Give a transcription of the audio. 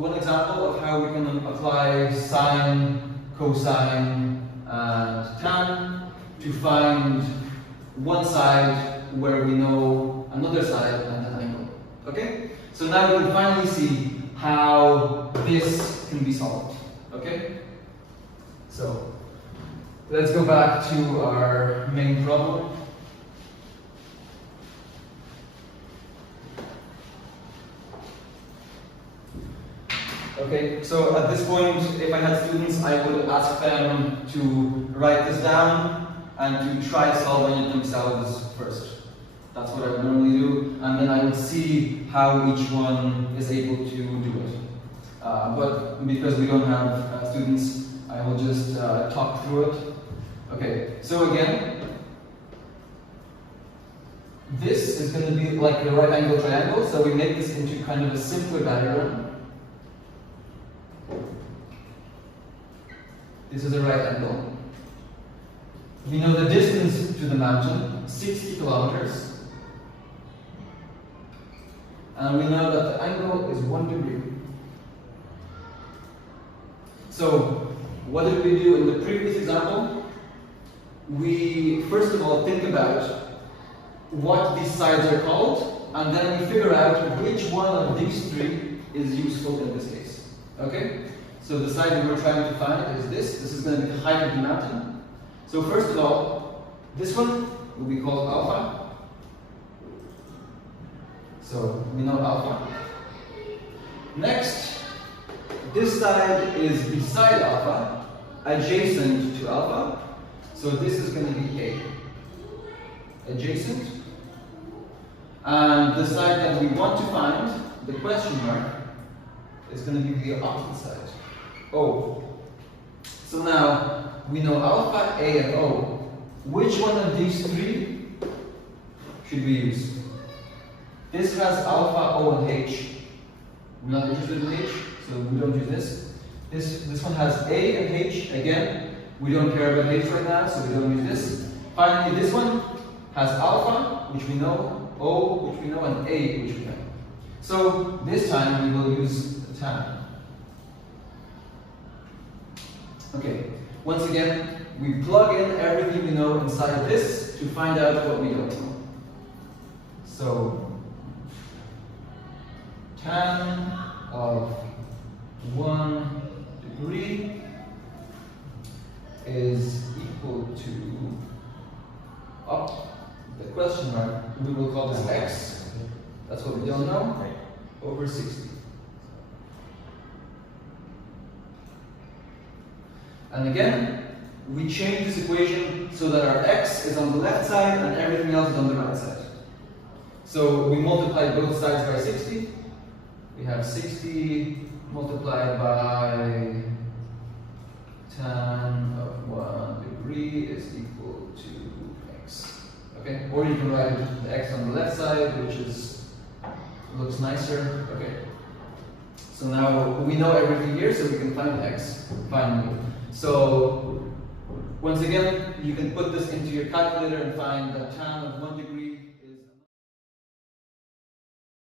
one example of how we can apply sine, cosine, and tan to find one side where we know another side and an angle. Okay? So now we can finally see how this can be solved. Okay? So let's go back to our main problem. Okay, so at this point, if I had students, I would ask them to write this down and to try solving it themselves first. That's what I would normally do, and then I would see how each one is able to do it. But because we don't have students, I will just talk through it. Okay, so again, this is going to be like the right angle triangle, so we make this into kind of a simpler diagram. This is a right angle. We know the distance to the mountain, 60 kilometers. And we know that the angle is 1 degree. So, what did we do in the previous example? We, first of all, think about what these sides are called, and then we figure out which one of these three is useful in this case. Okay? So the side we were trying to find is this. This is going to be the height of the mountain. So first of all, this one will be called alpha. So we know alpha. Next, this side is beside alpha, adjacent to alpha. So this is going to be A. Adjacent. And the side that we want to find, the question mark, is going to be the opposite side. O. So now we know alpha, A, and O. Which one of these three should we use? This has alpha, O, and H. We're not interested in H, so we don't use this. This one has A and H. Again, we don't care about H right now, so we don't use this. Finally, this one has alpha, which we know, O, which we know, and A, which we know. So this time we will use the tan. Okay, once again, we plug in everything we know inside this to find out what we don't know. So, tan of 1 degree is equal to, the question mark, we will call this x, that's what we don't know, over 60. And again, we change this equation so that our x is on the left side and everything else is on the right side. So we multiply both sides by 60. We have 60 multiplied by tan of 1 degree is equal to x. Okay? Or you can write the x on the left side, which looks nicer. Okay. So now we know everything here, so we can find x finally. So once again, you can put this into your calculator and find that tan of 1 degree